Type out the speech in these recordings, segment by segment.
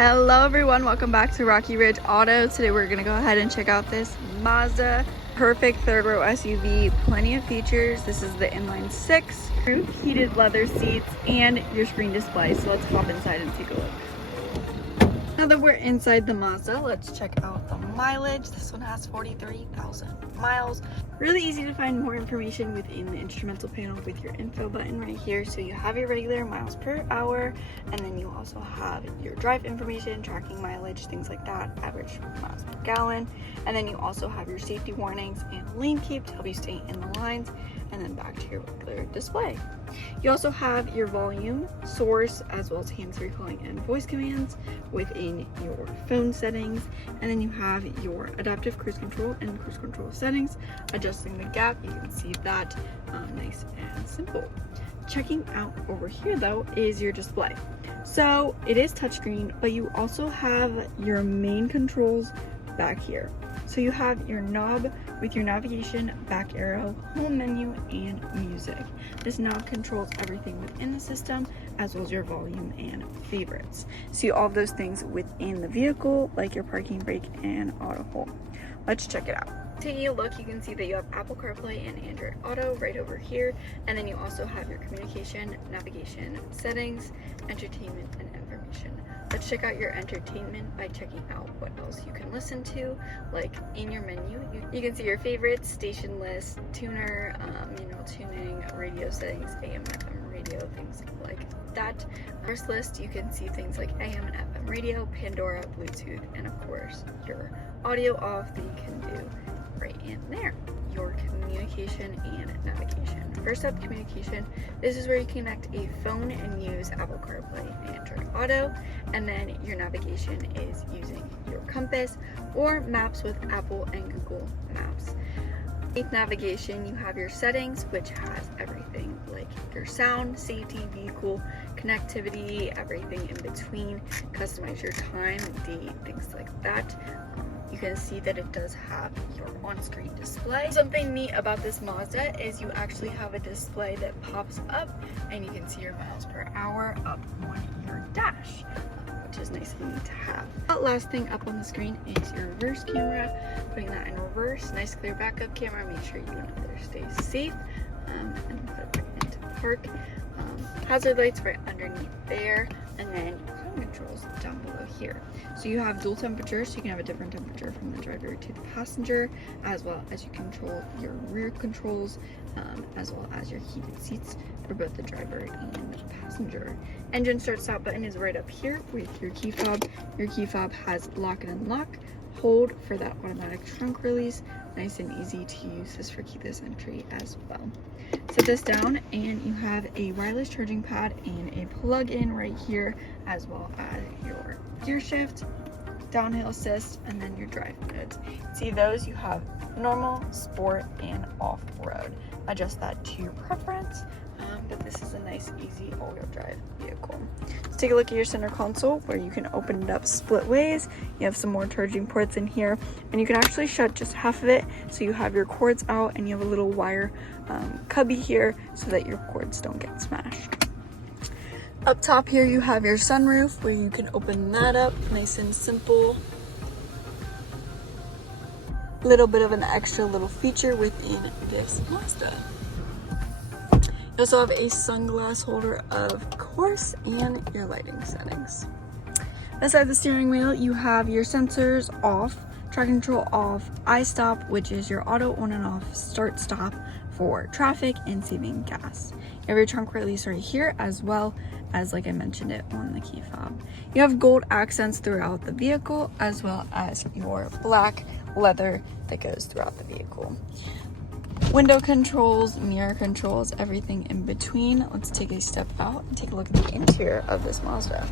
Hello everyone, welcome back to Rocky Ridge Auto. Today we're going to go ahead and check out this Mazda perfect third row SUV. Plenty of features. This is the inline 6, heated leather seats, and your screen display. So let's hop inside and take a look. Now that we're inside the Mazda, let's check out the mileage. This one has 43,000 miles. Really easy to find more information within the instrumental panel with your info button right here. So you have your regular miles per hour, and then you also have your drive information, tracking mileage, things like that, average miles per gallon. And then you also have your safety warnings and lane keep to help you stay in the lines, and then back to your regular display. You also have your volume, source, as well as hands-free calling and voice commands within your phone settings. And then you have your adaptive cruise control and cruise control settings. Adjusting the gap, you can see that nice and simple. Checking out over here though is your display. So it is touchscreen, but you also have your main controls back here. So you have your knob with your navigation, back arrow, home menu, and music. This knob controls everything within the system, as well as your volume and favorites. See all of those things within the vehicle, like your parking brake and auto hold. Let's check it out. Taking a look, you can see that you have Apple CarPlay and Android Auto right over here, and then you also have your communication, navigation, settings, entertainment, and information. Let's check out your entertainment by checking out what else you can listen to. Like in your menu, you can see your favorites, station list, tuner, manual tuning, radio settings, AM, FM radio, things like that. First list, you can see things like AM and FM radio, Pandora, Bluetooth, and of course your audio off that you can do right in there. Your communication and navigation. First up, communication. This is where you connect a phone and use Apple CarPlay and Android Auto, and then your navigation is using your compass or maps with Apple and Google Maps. With navigation, you have your settings, which has everything like your sound, safety, vehicle, connectivity, everything in between, customize your time, date, things like that. You can see that it does have your on-screen display. Something neat about this Mazda is you actually have a display that pops up and you can see your miles per hour up on your dash, which is nice and neat to have. The last thing up on the screen is your reverse camera. Putting that in reverse, nice clear backup camera, make sure you and others stay safe, and put it into park. Hazard lights right underneath there, and then climate controls down below here. So you have dual temperature, so you can have a different temperature from the driver to the passenger, as well as you control your rear controls, as well as your heated seats for both the driver and the passenger. Engine start stop button is right up here with your key fob. Your key fob has lock and unlock, hold for that automatic trunk release. Nice and easy to use this for keyless entry as well. Set this down and you have a wireless charging pad and a plug-in right here, as well as your gear shift, downhill assist, and then your drive modes. See those, you have normal, sport, and off-road. Adjust that to your preference, but this is a nice, easy all-wheel drive vehicle. Let's take a look at your center console where you can open it up split ways. You have some more charging ports in here, and you can actually shut just half of it, so you have your cords out and you have a little wire cubby here so that your cords don't get smashed. Up top here you have your sunroof where you can open that up, nice and simple. Little bit of an extra little feature within this Mazda. You also have a sunglass holder, of course, and your lighting settings. Beside the steering wheel, you have your sensors off, traction control off, iStop, which is your auto on and off start stop for traffic and saving gas. You have your trunk release right here, as well as, like I mentioned it, on the key fob. You have gold accents throughout the vehicle, as well as your black leather that goes throughout the vehicle. Window controls, mirror controls, everything in between. Let's take a step out and take a look at the interior of this Mazda.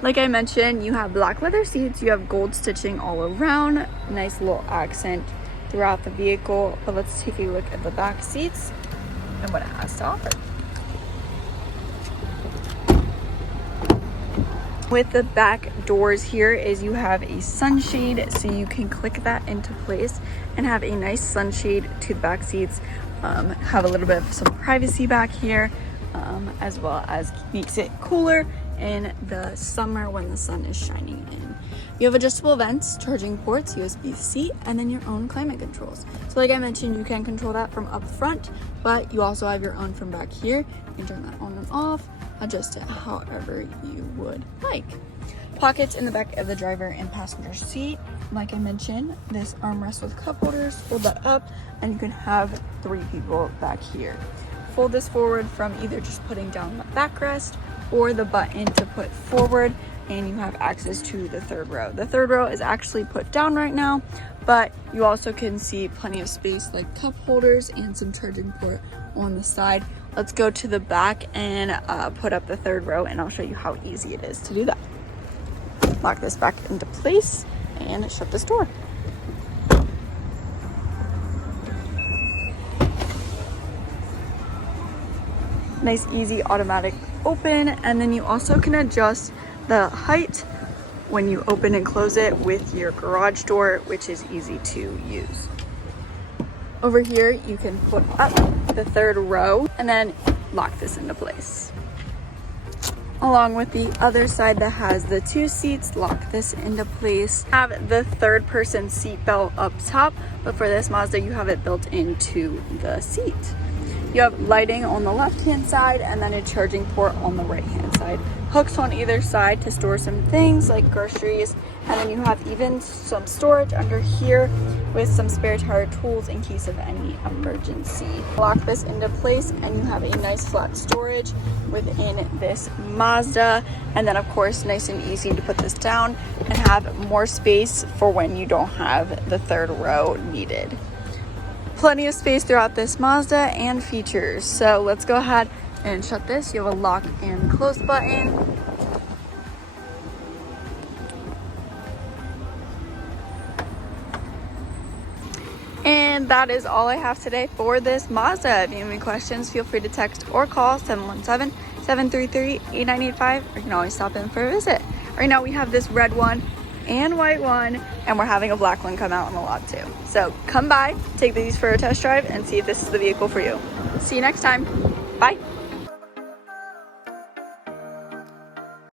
Like I mentioned, you have black leather seats, you have gold stitching all around, nice little accent throughout the vehicle. But let's take a look at the back seats and what it has to offer. With the back doors here is you have a sunshade, so you can click that into place and have a nice sunshade to the back seats. Have a little bit of some privacy back here, as well as makes it cooler in the summer when the sun is shining in. You have adjustable vents, charging ports, USB-C, and then your own climate controls. So like I mentioned, you can control that from up front, but you also have your own from back here. You can turn that on and off, adjust it however you would like. Pockets in the back of the driver and passenger seat. Like I mentioned, this armrest with cup holders, fold that up, and you can have 3 people back here. Fold this forward from either just putting down the backrest or the button to put forward, and you have access to the 3rd row. The 3rd row is actually put down right now, but you also can see plenty of space like cup holders and some charging port on the side. Let's go to the back and put up the 3rd row, and I'll show you how easy it is to do that. Lock this back into place and shut this door. Nice easy automatic open, and then you also can adjust the height when you open and close it with your garage door, which is easy to use. Over here you can put up the 3rd row and then lock this into place. Along with the other side that has the 2 seats, lock this into place. Have the 3rd person seat belt up top, but for this Mazda you have it built into the seat. You have lighting on the left hand side and then a charging port on the right hand side. Hooks on either side to store some things like groceries, and then you have even some storage under here with some spare tire tools in case of any emergency. Lock this into place and you have a nice flat storage within this Mazda, and then of course nice and easy to put this down and have more space for when you don't have the 3rd row needed. Plenty of space throughout this Mazda and features. So let's go ahead and shut this. You have a lock and close button. And that is all I have today for this Mazda. If you have any questions, feel free to text or call 717-733-8985, or you can always stop in for a visit. Right now we have this red one and white one, and we're having a black one come out on the lot too. So come by, take these for a test drive, and see if this is the vehicle for you. See you next time. Bye.